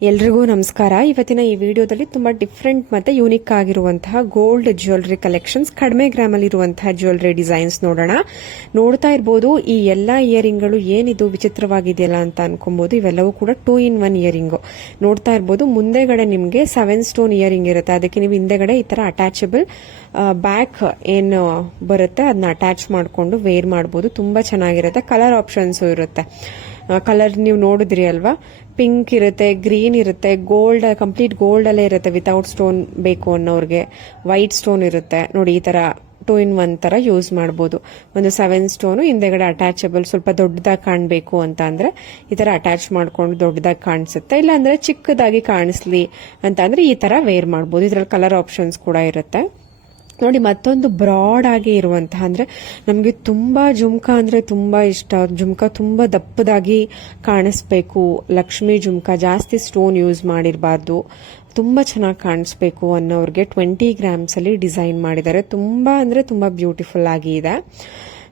ಎಲ್ರಿಗೂ ನಮಸ್ಕಾರ. ಇವತ್ತಿನ ಈ ವಿಡಿಯೋದಲ್ಲಿ ತುಂಬಾ ಡಿಫ್ರೆಂಟ್ ಮತ್ತೆ ಯೂನಿಕ್ ಆಗಿರುವಂತಹ ಗೋಲ್ಡ್ ಜ್ಯುವೆಲರಿ ಕಲೆಕ್ಷನ್ಸ್, ಕಡಿಮೆ ಗ್ರಾಮ್ ಅಲ್ಲಿ ಇರುವಂತಹ ಜ್ಯುವೆಲರಿ ಡಿಸೈನ್ಸ್ ನೋಡೋಣ. ನೋಡ್ತಾ ಇರಬಹುದು ಈ ಎಲ್ಲಾ ಇಯರಿಂಗ್ಗಳು ಏನಿದು ವಿಚಿತ್ರವಾಗಿದೆಯಲ್ಲ ಅಂತ ಅನ್ಕೊಬಹುದು. ಇವೆಲ್ಲವೂ ಕೂಡ 2-in-1 ಇಯರಿಂಗ್. ನೋಡ್ತಾ ಇರಬಹುದು ಮುಂದೆಗಡೆ ನಿಮಗೆ 7 ಸ್ಟೋನ್ ಇಯರಿಂಗ್ ಇರುತ್ತೆ. ಅದಕ್ಕೆ ನೀವು ಹಿಂದೆಗಡೆ ಈ ತರ ಅಟ್ಯಾಚಬಲ್ ಬ್ಯಾಕ್ ಏನು ಬರುತ್ತೆ ಅದನ್ನ ಅಟ್ಯಾಚ್ ಮಾಡಿಕೊಂಡು ವೇರ್ ಮಾಡಬಹುದು. ತುಂಬಾ ಚೆನ್ನಾಗಿರುತ್ತೆ. ಕಲರ್ ಆಪ್ಷನ್ಸ್ ಇರುತ್ತೆ. ಕಲರ್ ನೀವು ನೋಡಿದ್ರಿ ಅಲ್ವಾ, ಪಿಂಕ್ ಇರುತ್ತೆ, ಗ್ರೀನ್ ಇರುತ್ತೆ, ಗೋಲ್ಡ್, ಕಂಪ್ಲೀಟ್ ಗೋಲ್ಡ್ ಅಲ್ಲೇ ಇರುತ್ತೆ. ವಿತೌಟ್ ಸ್ಟೋನ್ ಬೇಕು ಅನ್ನೋರ್ಗೆ ವೈಟ್ ಸ್ಟೋನ್ ಇರುತ್ತೆ ನೋಡಿ. ಈ ತರ 2-in-1 ತರ ಯೂಸ್ ಮಾಡಬಹುದು. ಒಂದು 7 ಸ್ಟೋನು ಹಿಂದೆಗಡೆ ಅಟ್ಯಾಚಬಲ್, ಸ್ವಲ್ಪ ದೊಡ್ಡದಾಗಿ ಕಾಣಬೇಕು ಅಂತ ಅಂದ್ರೆ ಈ ತರ ಅಟ್ಯಾಚ್ ಮಾಡ್ಕೊಂಡು ದೊಡ್ಡದಾಗಿ ಕಾಣಿಸುತ್ತೆ. ಇಲ್ಲ ಅಂದ್ರೆ ಚಿಕ್ಕದಾಗಿ ಕಾಣಿಸ್ಲಿ ಅಂತ ಅಂದ್ರೆ ಈ ತರ ವೇರ್ ಮಾಡಬಹುದು. ಇದ್ರಲ್ಲಿ ಕಲರ್ ಆಪ್ಷನ್ಸ್ ಕೂಡ ಇರುತ್ತೆ ನೋಡಿ. ಮತ್ತೊಂದು ಬ್ರಾಡ್ ಆಗಿ ಇರುವಂತಹ, ಅಂದ್ರೆ ನಮಗೆ ತುಂಬಾ ಜುಮ್ಕಾ ಅಂದ್ರೆ ತುಂಬಾ ಇಷ್ಟ. ಜುಮ್ಕಾ ತುಂಬಾ ದಪ್ಪದಾಗಿ ಕಾಣಿಸ್ಬೇಕು, ಲಕ್ಷ್ಮಿ ಜುಮ್ಕಾ, ಜಾಸ್ತಿ ಸ್ಟೋನ್ ಯೂಸ್ ಮಾಡಿರಬಾರ್ದು, ತುಂಬಾ ಚೆನ್ನಾಗಿ ಕಾಣಿಸ್ಬೇಕು ಅನ್ನೋರ್ಗೆ 20 ಗ್ರಾಮ್ಸ್ ಅಲ್ಲಿ ಡಿಸೈನ್ ಮಾಡಿದ್ದಾರೆ. ತುಂಬಾ ಅಂದ್ರೆ ತುಂಬಾ ಬ್ಯೂಟಿಫುಲ್ ಆಗಿ ಇದೆ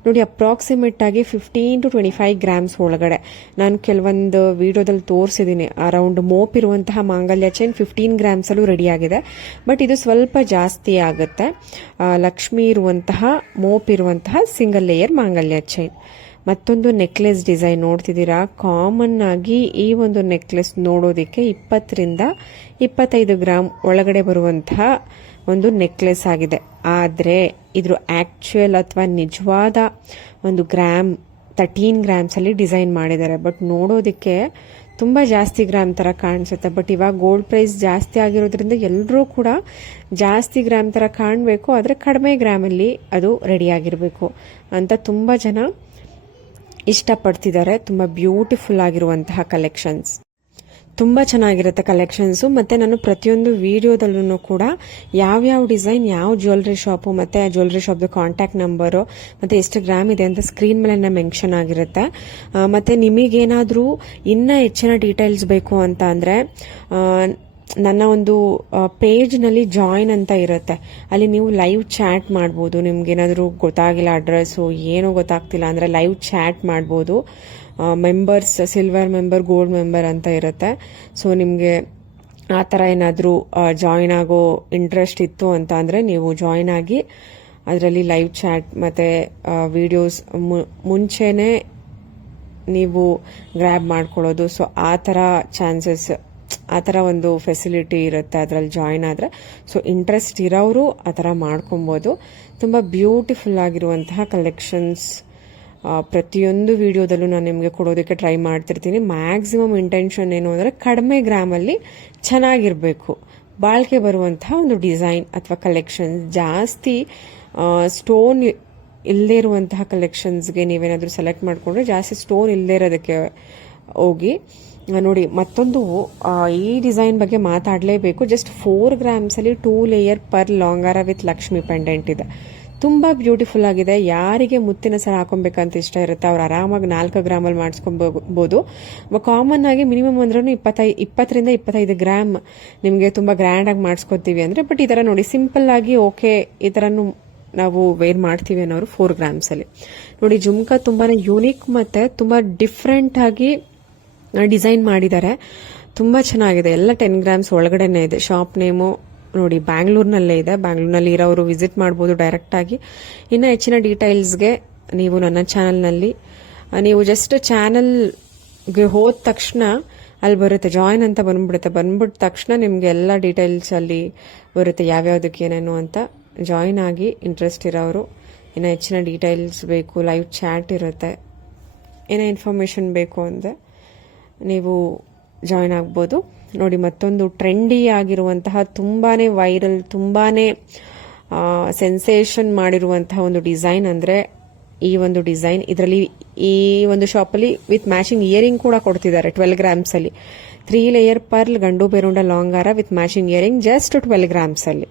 ನೋಡಿ. ಅಪ್ರಾಕ್ಸಿಮೇಟ್ ಆಗಿ 15 to 25 ಗ್ರಾಮ್ಸ್ ಒಳಗಡೆ. ನಾನು ಕೆಲವೊಂದು ವಿಡಿಯೋದಲ್ಲಿ ತೋರಿಸಿದ್ದೀನಿ. ಅರೌಂಡ್ ಮೋಪ್ ಇರುವಂತಹ ಮಾಂಗಲ್ಯ ಚೈನ್ 15 ಗ್ರಾಮ್ಸ್ ಅಲ್ಲೂ ರೆಡಿ ಆಗಿದೆ. ಬಟ್ ಇದು ಸ್ವಲ್ಪ ಜಾಸ್ತಿ ಆಗುತ್ತೆ. ಲಕ್ಷ್ಮಿ ಇರುವಂತಹ ಮೋಪ್ ಇರುವಂತಹ ಸಿಂಗಲ್ ಲೇಯರ್ ಮಾಂಗಲ್ಯ ಚೈನ್. ಮತ್ತೊಂದು ನೆಕ್ಲೆಸ್ ಡಿಸೈನ್ ನೋಡ್ತಿದ್ದೀರಾ. ಕಾಮನ್ ಆಗಿ ಈ ಒಂದು ನೆಕ್ಲೆಸ್ ನೋಡೋದಿಕ್ಕೆ 20 ರಿಂದ 25 ಗ್ರಾಮ್ ಒಳಗಡೆ ಬರುವಂತಹ ಒಂದು ನೆಕ್ಲೆಸ್ ಆಗಿದೆ. ಆದ್ರೆ ಇದ್ರ ಆಕ್ಚುಯಲ್ ಅಥವಾ ನಿಜವಾದ ಒಂದು ಗ್ರಾಮ್ 13 ಗ್ರಾಮ್ಸ್ ಅಲ್ಲಿ ಡಿಸೈನ್ ಮಾಡಿದ್ದಾರೆ. ಬಟ್ ನೋಡೋದಿಕ್ಕೆ ತುಂಬಾ ಜಾಸ್ತಿ ಗ್ರಾಮ್ ತರ ಕಾಣಿಸುತ್ತೆ. ಬಟ್ ಇವಾಗ ಗೋಲ್ಡ್ ಪ್ರೈಸ್ ಜಾಸ್ತಿ ಆಗಿರೋದ್ರಿಂದ ಎಲ್ಲರೂ ಕೂಡ ಜಾಸ್ತಿ ಗ್ರಾಮ್ ತರ ಕಾಣಬೇಕು, ಆದ್ರೆ ಕಡಿಮೆ ಗ್ರಾಮ್ ಅಲ್ಲಿ ಅದು ರೆಡಿ ಆಗಿರಬೇಕು ಅಂತ ತುಂಬಾ ಜನ ಇಷ್ಟಪಡ್ತಿದ್ದಾರೆ. ತುಂಬಾ ಬ್ಯೂಟಿಫುಲ್ ಆಗಿರುವಂತಹ ಕಲೆಕ್ಷನ್ಸ್, ತುಂಬಾ ಚೆನ್ನಾಗಿರುತ್ತೆ ಕಲೆಕ್ಷನ್ಸ್. ಮತ್ತೆ ನಾನು ಪ್ರತಿಯೊಂದು ವಿಡಿಯೋದಲ್ಲೂ ಕೂಡ ಯಾವ್ಯಾವ ಡಿಸೈನ್, ಯಾವ ಜ್ಯುವೆಲರಿ ಶಾಪು, ಮತ್ತೆ ಆ ಜ್ಯುವೆಲರಿ ಶಾಪ್ದು ಕಾಂಟ್ಯಾಕ್ಟ್ ನಂಬರು, ಮತ್ತೆ ಎಷ್ಟು ಗ್ರಾಮ್ ಇದೆ ಅಂತ ಸ್ಕ್ರೀನ್ ಮೇಲೆ ಮೆನ್ಷನ್ ಆಗಿರುತ್ತೆ. ಮತ್ತೆ ನಿಮಗೇನಾದ್ರೂ ಇನ್ನ ಹೆಚ್ಚಿನ ಡೀಟೇಲ್ಸ್ ಬೇಕು ಅಂತ ಅಂದ್ರೆ ನನ್ನ ಒಂದು ಪೇಜ್ ನಲ್ಲಿ ಜಾಯಿನ್ ಅಂತ ಇರುತ್ತೆ. ಅಲ್ಲಿ ನೀವು ಲೈವ್ ಚಾಟ್ ಮಾಡಬಹುದು. ನಿಮ್ಗೆ ಏನಾದರೂ ಗೊತ್ತಾಗಿಲ್ಲ, ಅಡ್ರೆಸ್ ಏನೋ ಗೊತ್ತಾಗ್ತಿಲ್ಲ ಅಂದ್ರೆ ಲೈವ್ ಚಾಟ್ ಮಾಡಬಹುದು. Members, silver member, gold member ಅಂತ ಇರುತ್ತೆ. ಸೊ ನಿಮಗೆ ಆ ಥರ ಏನಾದರೂ ಜಾಯಿನ್ ಆಗೋ ಇಂಟ್ರೆಸ್ಟ್ ಇತ್ತು ಅಂತ ಅಂದರೆ ನೀವು ಜಾಯಿನ್ ಆಗಿ ಅದರಲ್ಲಿ ಲೈವ್ ಚಾಟ್ ಮತ್ತು ವಿಡಿಯೋಸ್ ಮುಂಚೆನೇ ನೀವು ಗ್ರ್ಯಾಬ್ ಮಾಡ್ಕೊಳ್ಳೋದು. ಸೊ ಆ ಥರ ಚಾನ್ಸಸ್, ಆ ಥರ ಒಂದು ಫೆಸಿಲಿಟಿ ಇರುತ್ತೆ ಅದರಲ್ಲಿ ಜಾಯಿನ್ ಆದರೆ. ಸೊ ಇಂಟ್ರೆಸ್ಟ್ ಇರೋರು ಆ ಥರ ಮಾಡ್ಕೊಬೋದು. ತುಂಬ ಬ್ಯೂಟಿಫುಲ್ ಆಗಿರುವಂತಹ ಕಲೆಕ್ಷನ್ಸ್ ಪ್ರತಿಯೊಂದು ವಿಡಿಯೋದಲ್ಲೂ ನಾನು ನಿಮಗೆ ಕೊಡೋದಕ್ಕೆ ಟ್ರೈ ಮಾಡ್ತಿರ್ತೀನಿ. ಮ್ಯಾಕ್ಸಿಮಮ್ ಇಂಟೆನ್ಷನ್ ಏನು ಅಂದರೆ ಕಡಿಮೆ ಗ್ರಾಮಲ್ಲಿ ಚೆನ್ನಾಗಿರಬೇಕು, ಬಾಳಿಕೆ ಬರುವಂತಹ ಒಂದು ಡಿಸೈನ್ ಅಥವಾ ಕಲೆಕ್ಷನ್ಸ್. ಜಾಸ್ತಿ ಸ್ಟೋನ್ ಇಲ್ಲದೇ ಇರುವಂತಹ ಕಲೆಕ್ಷನ್ಸ್ಗೆ ನೀವೇನಾದರೂ ಸೆಲೆಕ್ಟ್ ಮಾಡಿಕೊಂಡ್ರೆ ಜಾಸ್ತಿ ಸ್ಟೋನ್ ಇಲ್ಲದೇ ಇರೋದಕ್ಕೆ ಹೋಗಿ ನೋಡಿ. ಮತ್ತೊಂದು ಈ ಡಿಸೈನ್ ಬಗ್ಗೆ ಮಾತಾಡಲೇಬೇಕು. ಜಸ್ಟ್ 4 ಗ್ರಾಮ್ಸ್ ಅಲ್ಲಿ 2 ಲೇಯರ್ ಪರ್ ಲಾಂಗಾರ ವಿತ್ ಲಕ್ಷ್ಮಿ ಪೆಂಡೆಂಟ್ ಇದೆ. ತುಂಬಾ ಬ್ಯೂಟಿಫುಲ್ ಆಗಿದೆ. ಯಾರಿಗೆ ಮುತ್ತಿನ ಸರ ಹಾಕೊಬೇಕಂತ ಇಷ್ಟ ಇರುತ್ತೆ ಅವ್ರು ಆರಾಮಾಗಿ 4 ಗ್ರಾಮಲ್ಲಿ ಮಾಡಿಸ್ಕೊಬಹುದು. ಕಾಮನ್ ಆಗಿ ಮಿನಿಮಮ್ ಅಂದ್ರೂ 20 ರಿಂದ 25 ಗ್ರಾಮ್ ನಿಮಗೆ ತುಂಬಾ ಗ್ರ್ಯಾಂಡ್ ಆಗಿ ಮಾಡಿಸ್ಕೊತೀವಿ ಅಂದ್ರೆ. ಬಟ್ ಈ ತರ ನೋಡಿ ಸಿಂಪಲ್ ಆಗಿ ಓಕೆ ಈ ತರನು ನಾವು ವೇರ್ ಮಾಡ್ತೀವಿ ಅನ್ನೋರು 4 ಗ್ರಾಮ್ಸ್ ಅಲ್ಲಿ ನೋಡಿ. ಜುಮ್ಕಾ ತುಂಬಾನೇ ಯೂನಿಕ್ ಮತ್ತೆ ತುಂಬಾ ಡಿಫ್ರೆಂಟ್ ಆಗಿ ಡಿಸೈನ್ ಮಾಡಿದ್ದಾರೆ. ತುಂಬಾ ಚೆನ್ನಾಗಿದೆ. ಎಲ್ಲ 10 ಗ್ರಾಮ್ಸ್ ಒಳಗಡೆನೆ ಇದೆ. ಶಾಪ್ ನೇಮು ನೋಡಿ ಬ್ಯಾಂಗ್ಳೂರ್ನಲ್ಲೇ ಇದೆ. ಬ್ಯಾಂಗ್ಳೂರ್ನಲ್ಲಿ ಇರೋರು ವಿಸಿಟ್ ಮಾಡ್ಬೋದು ಡೈರೆಕ್ಟ್ ಆಗಿ. ಇನ್ನು ಹೆಚ್ಚಿನ ಡೀಟೇಲ್ಸ್ಗೆ ನೀವು ನನ್ನ ಚಾನಲ್ನಲ್ಲಿ ನೀವು ಜಸ್ಟ್ ಚಾನಲ್ಗೆ ಹೋದ ತಕ್ಷಣ ಅಲ್ಲಿ ಬರುತ್ತೆ ಜಾಯಿನ್ ಅಂತ ಬಂದ್ಬಿಟ್ಟ ತಕ್ಷಣ ನಿಮ್ಗೆ ಎಲ್ಲ ಡೀಟೇಲ್ಸ್ ಅಲ್ಲಿ ಬರುತ್ತೆ, ಯಾವ್ಯಾವ್ದಕ್ಕೆ ಏನೇನು ಅಂತ. ಜಾಯಿನ್ ಆಗಿ ಇಂಟ್ರೆಸ್ಟ್ ಇರೋರು. ಇನ್ನು ಹೆಚ್ಚಿನ ಡೀಟೇಲ್ಸ್ ಬೇಕು, ಲೈವ್ ಚಾಟ್ ಇರುತ್ತೆ, ಏನೇ ಇನ್ಫಾರ್ಮೇಶನ್ ಬೇಕು ಅಂದರೆ ನೀವು ಜಾಯಿನ್ ಆಗ್ಬೋದು ನೋಡಿ. ಮತ್ತೊಂದು ಟ್ರೆಂಡಿ ಆಗಿರುವಂತಹ ತುಂಬಾನೇ ವೈರಲ್, ತುಂಬಾನೇ ಸೆನ್ಸೇಷನ್ ಮಾಡಿರುವಂತಹ ಒಂದು ಡಿಸೈನ್ ಅಂದ್ರೆ ಈ ಒಂದು ಡಿಸೈನ್. ಇದರಲ್ಲಿ ಈ ಒಂದು ಶಾಪಲ್ಲಿ ವಿತ್ ಮ್ಯಾಚಿಂಗ್ ಇಯರಿಂಗ್ ಕೂಡ ಕೊಡ್ತಿದ್ದಾರೆ 12 ಗ್ರಾಮ್ಸ್ ಅಲ್ಲಿ. 3 ಲೇಯರ್ ಪರ್ಲ್ ಗಂಡು ಬೇರುಂಡ ಲಾಂಗಾರ with matching earring just 12 grams ಅಲ್ಲಿ.